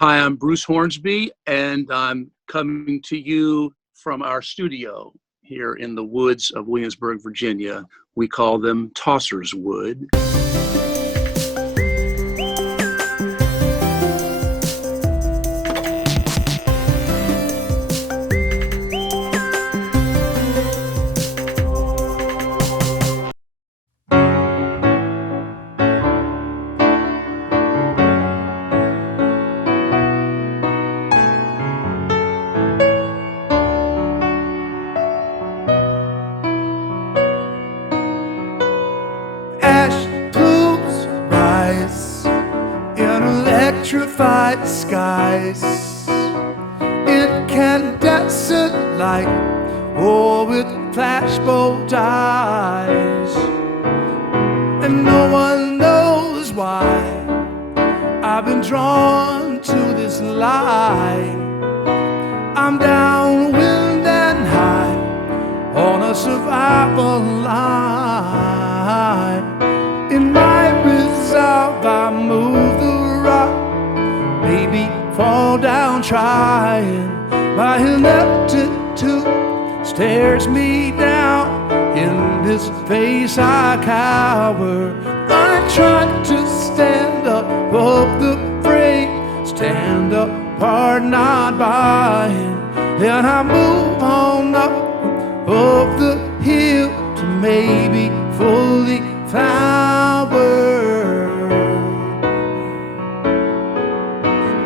Hi, I'm Bruce Hornsby, and I'm coming to you from our studio here in the woods of Williamsburg, Virginia. We call them Tosser's Wood. Electrified skies, incandescent light, or with flashbulb eyes, and no one knows why I've been drawn to this light. I'm downwind and high on a survival line. In my resolve, I move the rock, maybe fall down trying. My ineptitude stares me down. In this face I cower. I try to stand up above the fray, stand up hard, not buying. Then I move on up above the hill to maybe fully flower.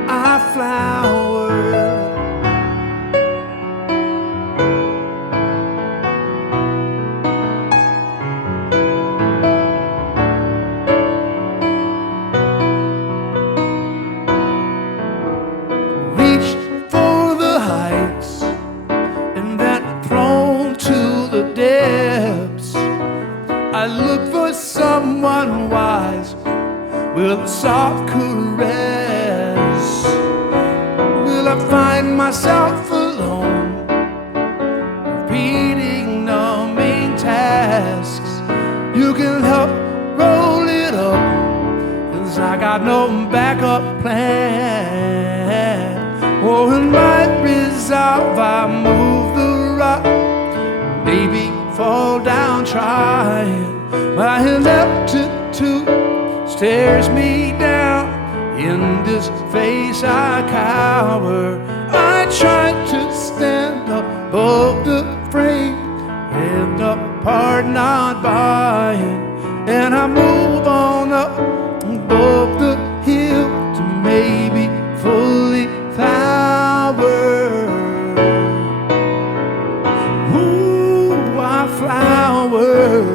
I flower. Reach for the heights and then thrown to the depths. I look for someone wise with a soft caress. Will I find myself alone, repeating numbing tasks? You can help roll it up, 'cause I got no backup plan. Oh, in my resolve I move the rock, maybe fall down trying. My ineptitude stares me down. In this face I cower. I try to stand up above the frame, end up hard, not buying. And I move on up above the hill to maybe fully flower. Ooh, I flower.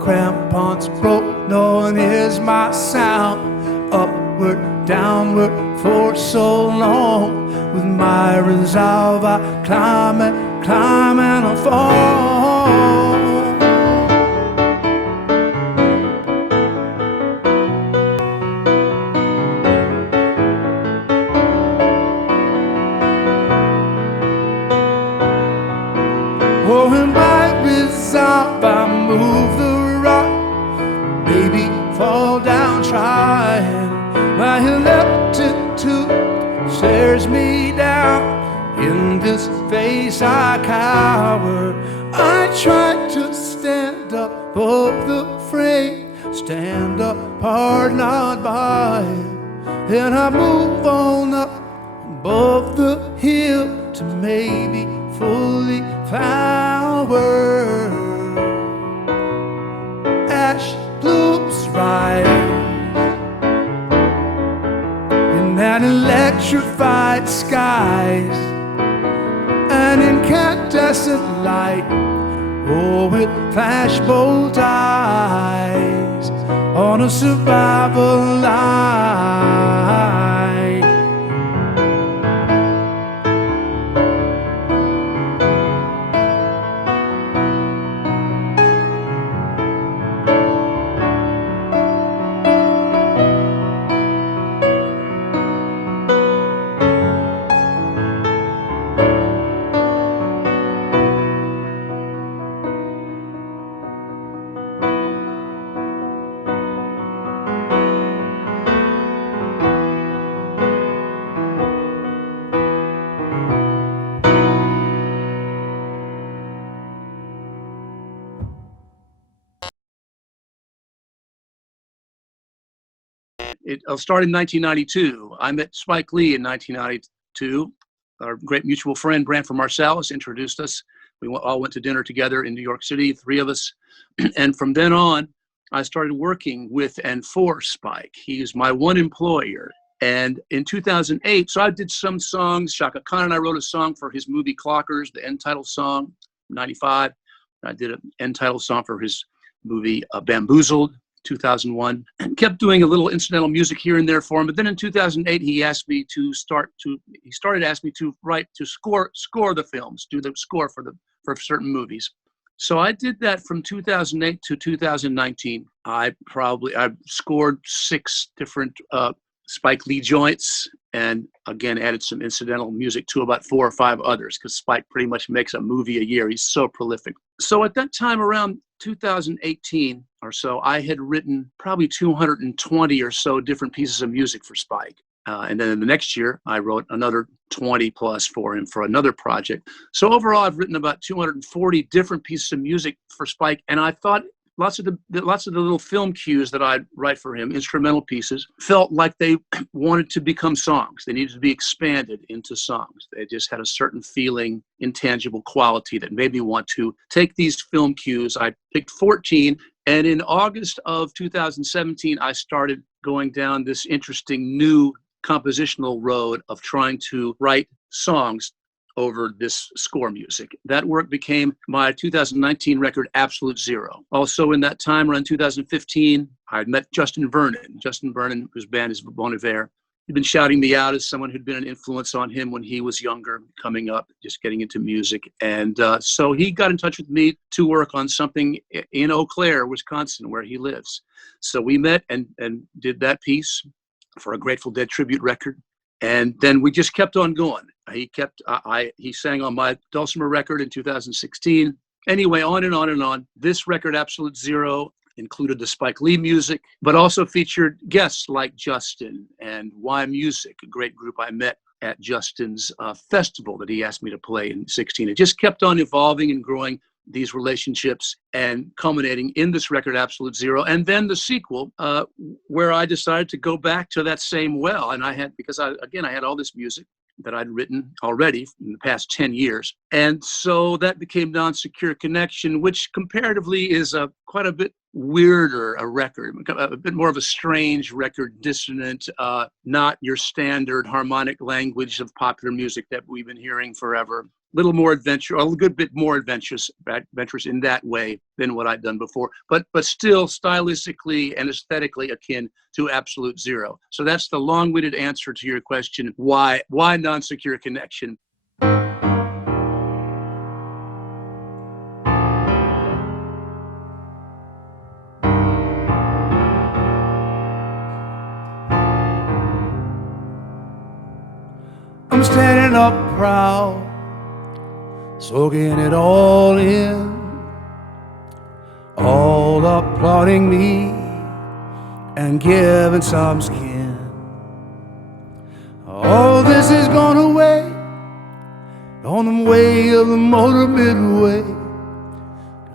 Crampons broke, no one hears my sound. Upward, downward for so long. With my resolve I climb and I fall. Oh, in my resolve I move the rock, maybe fall down trying. My ineptitude stares me down. In this face I cower. I try to stand up above the fray, stand up hard, not buying. Then I move on up above the hill to maybe fully flower. Ash blooms rise in that electrified skies, an incandescent light, oh, with flashbulb eyes on a survival line. It started in 1992. I met Spike Lee in 1992. Our great mutual friend, Branford Marsalis, introduced us. We all went to dinner together in New York City, three of us. And from then on, I started working with and for Spike. He's my one employer. And in 2008, so I did some songs. Shaka Khan and I wrote a song for his movie Clockers, the end title song, 95. I did an end title song for his movie Bamboozled, 2001, and kept doing a little incidental music here and there for him. But then in 2008, he started asking me to score the films, do the score for certain movies. So I did that from 2008 to 2019. I scored 6 different Spike Lee joints, and again added some incidental music to about 4 or 5 others, because Spike pretty much makes a movie a year. He's so prolific. So at that time, around 2018 or so, I had written probably 220 or so different pieces of music for Spike. And then in the next year, I wrote another 20 plus for him for another project. So overall, I've written about 240 different pieces of music for Spike. And I thought lots of the little film cues that I'd write for him, instrumental pieces, felt like they wanted to become songs. They needed to be expanded into songs. They just had a certain feeling, intangible quality that made me want to take these film cues. I picked 14, and in August of 2017, I started going down this interesting new compositional road of trying to write songs over this score music. That work became my 2019 record, Absolute Zero. Also in that time, around 2015, I had met Justin Vernon. Justin Vernon, whose band is Bon Iver. He'd been shouting me out as someone who'd been an influence on him when he was younger, coming up, just getting into music. And so he got in touch with me to work on something in Eau Claire, Wisconsin, where he lives. So we met and did that piece for a Grateful Dead tribute record. And then we just kept on going. He sang on my Dulcimer record in 2016. Anyway, on and on and on. This record, Absolute Zero, included the Spike Lee music, but also featured guests like Justin and Y Music, a great group I met at Justin's festival that he asked me to play in 2016. It just kept on evolving and growing, these relationships, and culminating in this record, Absolute Zero. And then the sequel, where I decided to go back to that same well. And I had all this music that I'd written already in the past 10 years. And so that became Non-Secure Connection, which comparatively is quite a bit weirder a record, a bit more of a strange record, dissonant, not your standard harmonic language of popular music that we've been hearing forever. Little more adventure, a good bit more adventurous in that way than what I'd done before, but still stylistically and aesthetically akin to Absolute Zero. So that's the long-winded answer to your question, why Non-Secure Connection? I'm standing up proud, soaking it all in, all applauding me and giving some skin. All this is gone away on the way of the motor midway,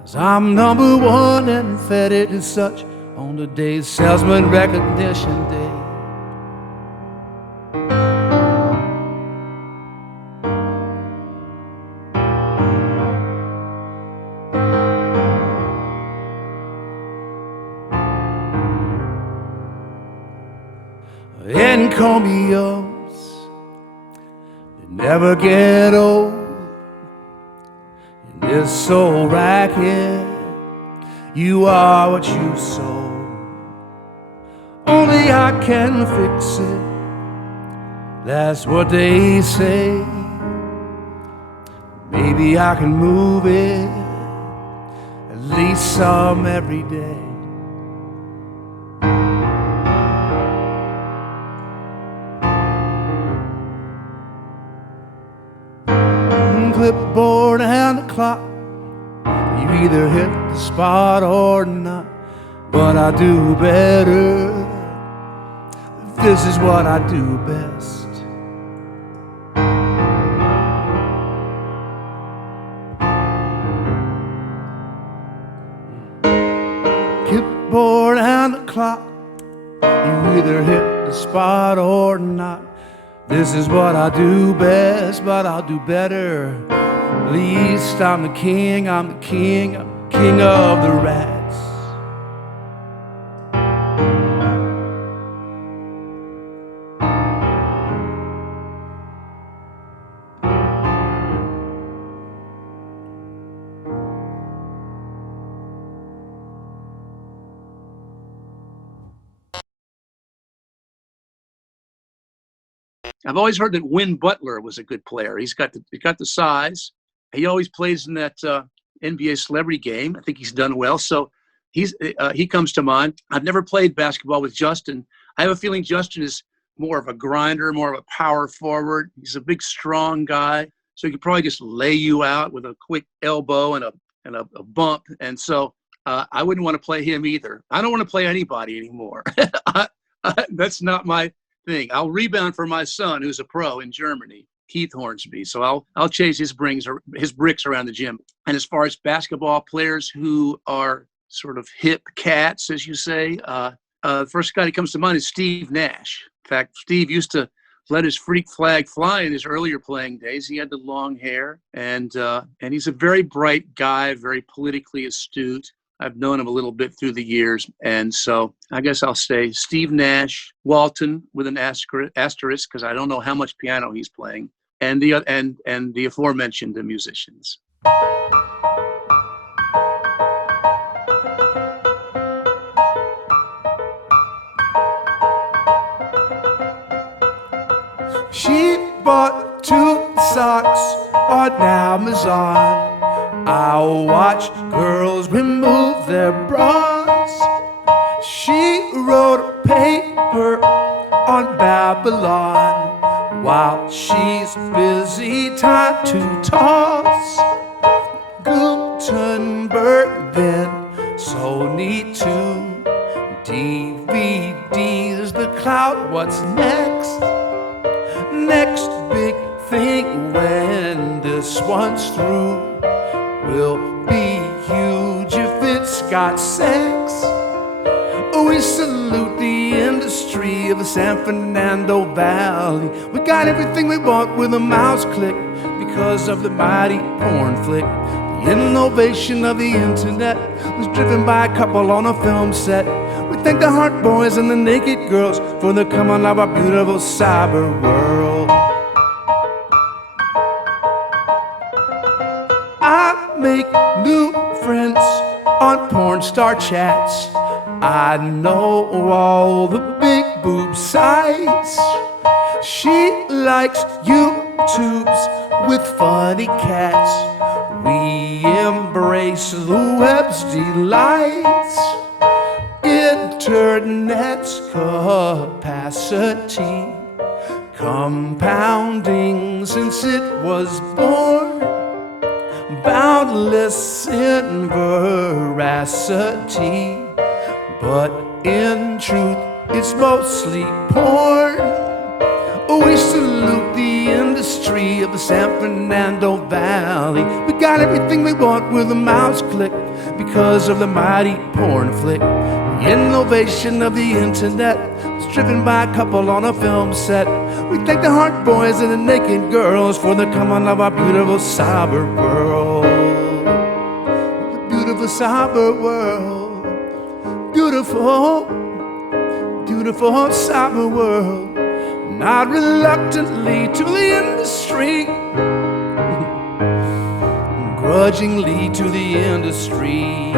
'cause I'm number one and feted as such on today's Salesman Recognition Day. Encomiums, they never get old. In this soul racket, you are what you sow. Only I can fix it, that's what they say. Maybe I can move it, at least some every day. Clipboard and the clock, you either hit the spot or not, but I do better. This is what I do best. Clipboard and the clock, you either hit the spot or not. This is what I do best, but I'll do better. At least I'm the king, I'm the king, I'm the king of the rats. I've always heard that Win Butler was a good player. He's got the size. He always plays in that NBA celebrity game. I think he's done well. So he comes to mind. I've never played basketball with Justin. I have a feeling Justin is more of a grinder, more of a power forward. He's a big, strong guy. So he could probably just lay you out with a quick elbow and a bump. And so I wouldn't want to play him either. I don't want to play anybody anymore. That's not my thing. I'll rebound for my son, who's a pro in Germany, Keith Hornsby. So I'll chase his bricks around the gym. And as far as basketball players who are sort of hip cats, as you say, the first guy that comes to mind is Steve Nash. In fact, Steve used to let his freak flag fly in his earlier playing days. He had the long hair, and he's a very bright guy, very politically astute. I've known him a little bit through the years, and so I guess I'll say Steve Nash, Walton with an asterisk because I don't know how much piano he's playing, and the aforementioned musicians. She bought 2 socks on Amazon. I'll watch girls remove their bras. She wrote a paper on Babylon while she's busy trying to toss Gutenberg then, so need to DVDs, the cloud, what's next? Next big thing when this one's through will be huge if it's got sex. We salute the industry of the San Fernando Valley. We got everything we want with a mouse click because of the mighty porn flick. The innovation of the internet was driven by a couple on a film set. We thank the Heart Boys and the Naked Girls for the coming of our beautiful cyber world. I make new friends on porn star chats. I know all the big boob sites. She likes YouTubes with funny cats. We embrace the web's delights. Internet's capacity compounding since it was born. Boundless in veracity, but in truth it's mostly porn. We salute the industry of the San Fernando Valley. We got everything we want with a mouse click because of the mighty porn flick. The innovation of the internet was driven by a couple on a film set. We thank the Heart Boys and the Naked Girls for the coming of our beautiful cyber world. The beautiful cyber world. Beautiful, beautiful cyber world. Not reluctantly to the industry, grudgingly to the industry.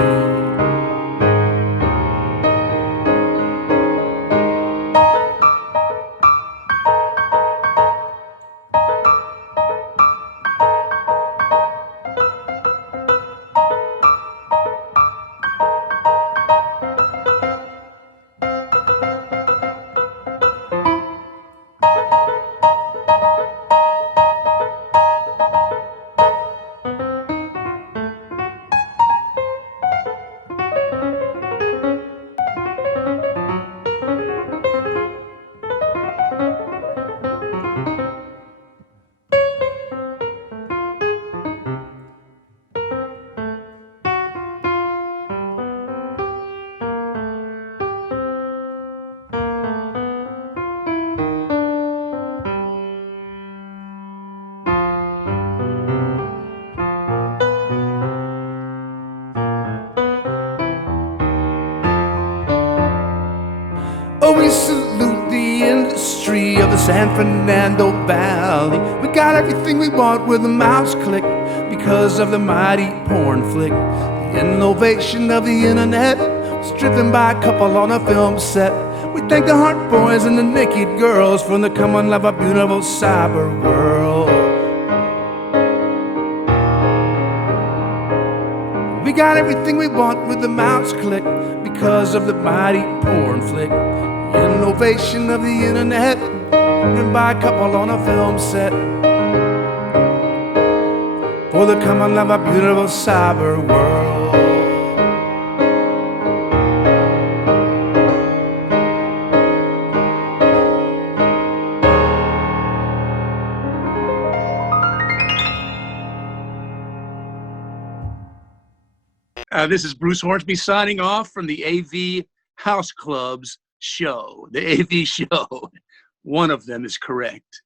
San Fernando Valley. We got everything we want with a mouse click because of the mighty porn flick. The innovation of the internet was driven by a couple on a film set. We thank the Heart Boys and the Naked Girls for the come and love a beautiful cyber world. We got everything we want with the mouse click because of the mighty porn flick. The innovation of the internet driven by a couple on a film set for the come and love a beautiful cyber world. This is Bruce Hornsby signing off from the AV House Club's show, the AV show. One of them is correct.